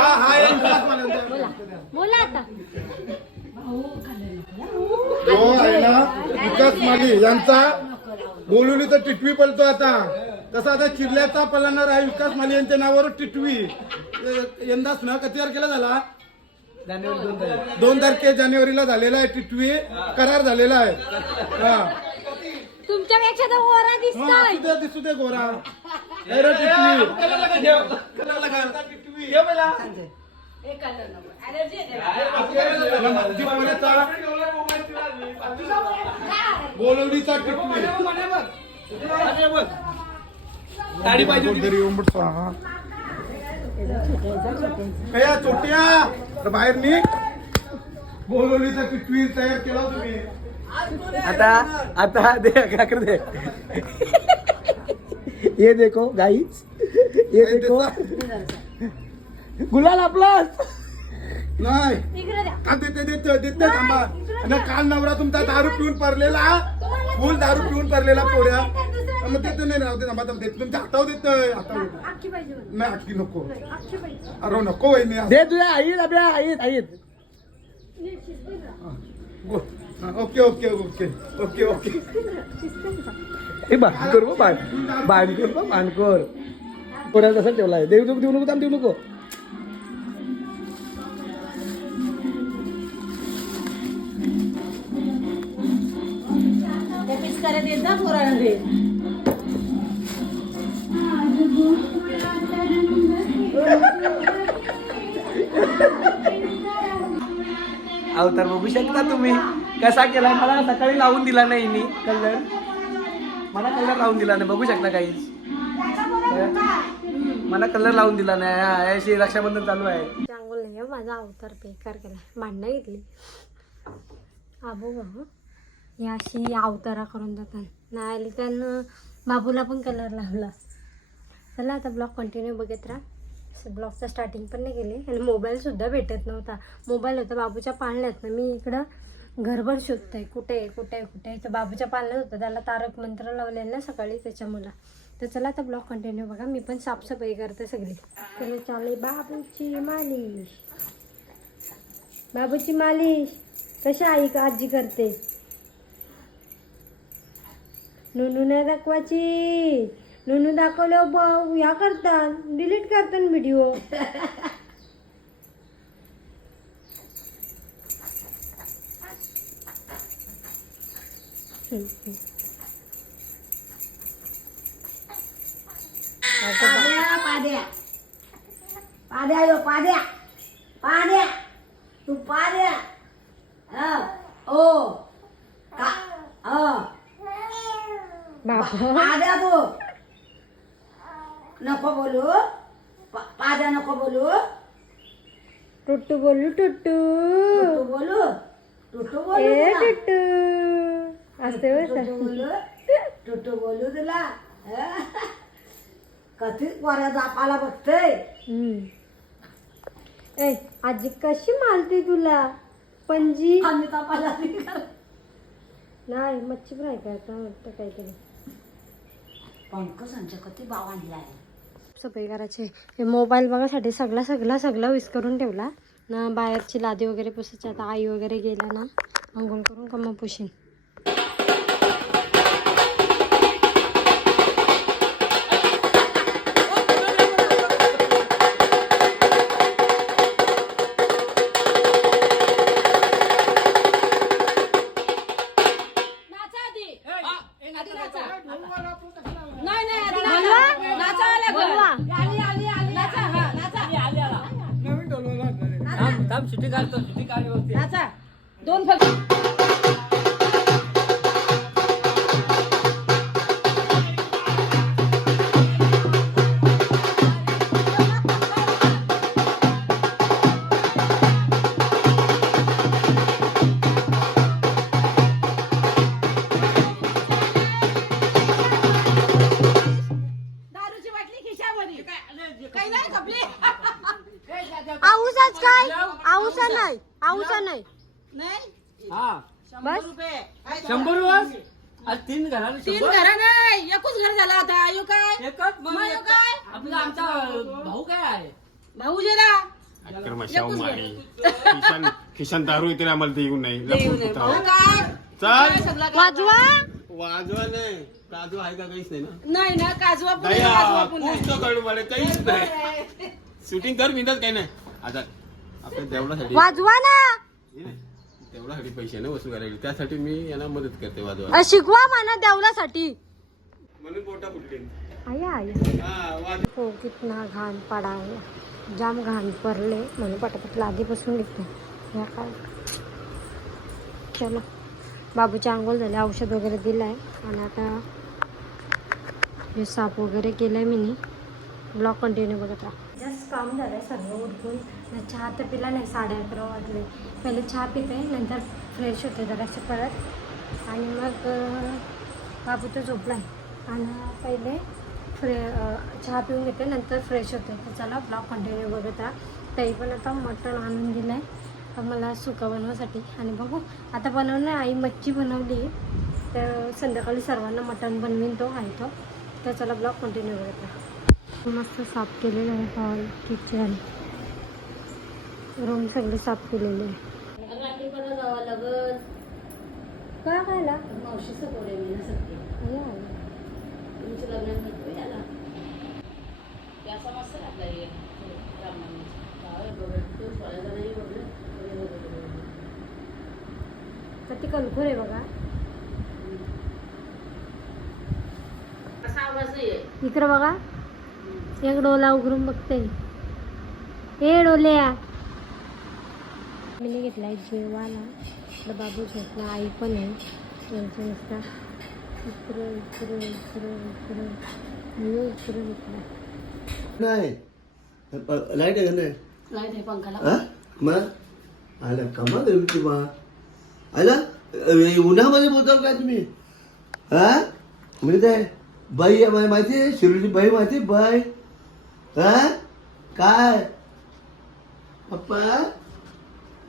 बोला. बोला आता. तो आहे ना विकास माली यांचा बोलवली तर टिटवी पलतो आता. तसा आता चिरल्याचा पलणार आहे विकास माली यांच्या नावावर टिटवी. य- यंदाच ना किती तारखेला झाला? दोन तारखे. जानेवारीला झालेला आहे टिटवी. करार झालेला आहे. हा. तुमच्यापेक्षा तर हा, दिसताय दिसू दे गोरा. टिटवी. पाहिजे होती. चोट्या? तर बाहेर निघ. बोलवलीचा टिटवी तयार केला तुम्ही आता आता दे काकर दे. ये देखो गाईच ये देखो. गुलाल आपलाच. नाही. इकडे द्या. का देते देते देते थांबा. आणि काल नवरा तुमचा दारू पिऊन पडलेला. फुल दारू पिऊन पडलेला पोऱ्या. मग देते. नाही राहते थांबा थांबा देते. तुमच्या हातावर देतोय हातावर देतोय. अख्खी पाहिजे मला. नाही अख्खी नको. अख्खी पाहिजे. अरे नको वहिनी दे तुझ्या आईत अभ्या आईत आईत नीट? गो- हा, okay okay okay okay okay? हे बाणकोर बा बाण बाणकोर बा बाणकोर पोऱ्या तसं ठेवलाय देऊ नको देऊ नको थांब देऊ नको. दे अवतार बघू शकता तुम्ही कसा केला मला सकाळी लावून दिला नाही मी कलर. मला कलर लावून दिला नाही. बघू शकता काही. मला कलर लावून दिला नाही. हा, याशी रक्षाबंधन चालू आहे. चांगलं नाही माझा अवतार बेकार केला भांडणं घेतली. आबो बाबा ही अशी अवतारा करून जातात नाही आली त्यानं बाबूला पण कलर लावला. चला आता ब्लॉग कंटिन्यू बघत राहा. ब्लॉगचं स्टार्टिंग पण नाही केली. आणि मोबाईलसुद्धा भेटत नव्हता. मोबाईल होता बाबूच्या पाळण्यात. ना मी इकडं घरभर शोधतोय. कुठे आहे, कुठे आहे, कुठे आहे. तर बाबूच्या पाळण्यात होतं. त्याला तारक मंत्र लावलेलं ना सकाळी त्याच्यामुळं. तर चला आता ब्लॉग कंटिन्यू बघा. मी पण साफसफाई करते सगळी. चला चालू बाबूची मालिश. बाबूची मालिश. कशी आई आजी करते? नुनू नाही दाखवायची नुनू दाखवलं ब या करतात डिलीट करतात व्हिडिओ पाद्या पाद्या पाद्या यो पाद्या पाद्या तू पाद्या ह ओ का पाद्या तू नको बोलू. पाद्या नको बोलू. टुट्टू बोलू टुट्टू. बोलू. टुटू बोलू ए तुला. टुट्टू. असते बस टुटू बोलू. टुटू बोलू तुला? कधी पोऱ्या जापाला बघतोय? ए आजी कशी मालते तुला? पणजी? आम्ही तापाला नाही मच्छी फ्राय करता वाटतं काहीतरी. पंकजांच्या कधी हे मोबाईल बघासाठी सगळा सगळा सगळा विस करून ठेवला. ना बाहेरची लादी वगैरे पुसायची आता आई वगैरे गेला ना आंघोळ करून का मग पुशीन. दोन फक्त. शंभर रुपये आज तीन घराला तीन शंभर? घर नाही एकच घर झाला आता. यो काय? एकच? मग मग एक- काय? आपला आमचा भाऊ काय आहे? भाऊ मारी किशन किशन दारू येते ना आम्हाला ते येऊन नाही लपून कुठं. चल. वाजवा. वाजवा नाही काजू आहे का काहीच नाही ना? नाही ना काजवा पण दया काजवा पण नाही. कुछ तो करू पडे काहीच नाही. शूटिंग कर मिळतात काही नाही. आता आपल्या देवळासाठी. वाजवा ना. हे नाही, देवळासाठी पैसे नाही वसूल करायचे त्यासाठी मी यांना मदत करते वाजवा अ, शिकवा म्हणा देवलासाठी. म्हणून पोटा फुटले. आया आया हा वाज हो कितना घाण पडा जाम घाण पडले. म्हणून पटापट लादीपासून घेतो या काय? चलो. बाबूची आंघोळ झाली औषध वगैरे दिलं आहे आणि आता हे साफ वगैरे केलं आहे मी ब्लॉग कंटिन्यू बघत राहा. जस्ट काम झालं आहे सर्व उठून ना चहा तर पिला नाही साडे अकरा वाजले. पहिले चहा पिते नंतर फ्रेश होते जरासे परत. आणि मग बाबू तर झोपला आहे आणि पहिले फ्रे चहा पिऊन घेते नंतर फ्रेश होते. तर चला ब्लॉग कंटिन्यू बघत राहा. तरी पण आता मटण आणून दिलं आहे मला सुका बनवासाठी. आणि बघू आता बनवणं आई मच्छी बनवली. तर संध्याकाळी सर्वांना मटण बनवीन तो आहे तो. तर चला ब्लॉग कंटिन्यू बघत राहा. मस्त साफ केलेलं आहे हॉल किचन रूम सगळे साफ केलेले आहे. का खायला मावशीचं पोरे मी ना सगळे. तुमच्या लग्नात मस्त आहे आपला हे. तर ती बघा इकडं बघा. एक डोला उघडून बघते. ए डोल्या. मी घेतलाय जेवायला. आपला बाबू झोपला आई पण आहे. त्यांचं नुसता इकडं इकडं इकडं इकडं. मी इकडं घेतला नाही. लाइट आहे का नाही? लाइट आहे पंखाला. हा? मग आला कमा करू आला? उन्हामध्ये बोलतो काय तुम्ही? हा? म्हणजे काय बाई आहे माहिती आहे? शिरूची बाई माहिती आहे? बाई? हा? काय? पप्पा?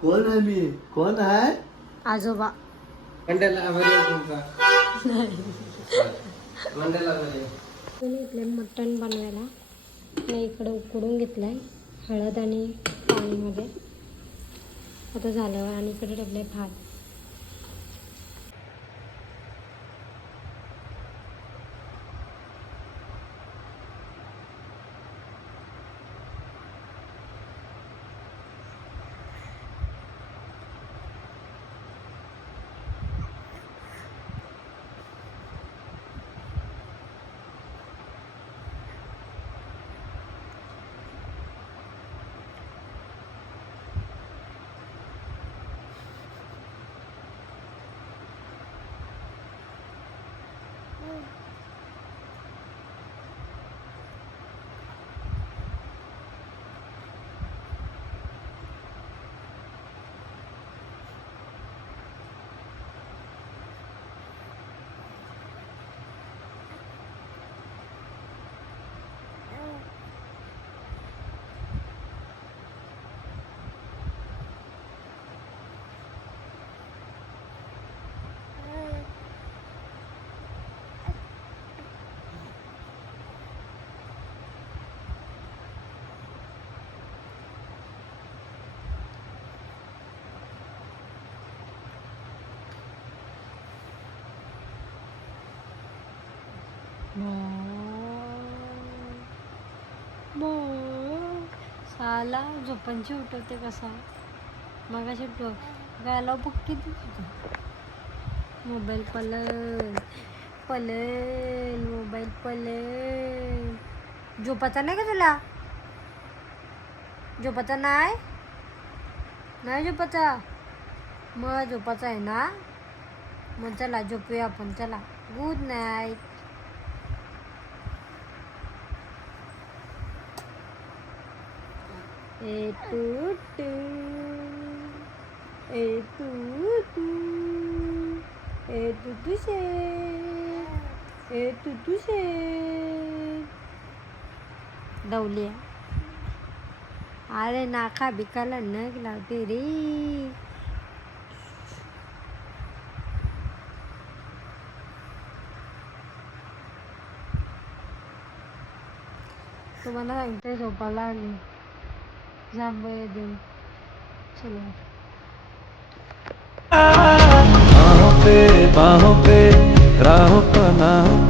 कोण आहे मी? कोण आहे? आजोबा. कोणी घेतलंय मटण बनवायला? मी इकडं उकडून घेतलंय हळद आणि पाणीमध्ये. आता झालं आणि इकडे ठेवलंय भात. साला झोपांची उठवते कसा? मग अशी गायला बघ किती मोबाईल पलन पलन मोबाईल पलन झोपाचा नाही का तुला? झोपाचा नाही? नाही झोपाचा? मग झोपाचा आहे ना? मग चला झोपूया आपण चला. गुड नाईट ए तू तू ए तू तू ए तू तू से ए तू तू से डवल्या अरे नाका बिकाला नग लावते रे तुम्हाला सांगते झोपायला आली जांब देऊन चलो बाहों पे बाहों पे राहों पर नाहों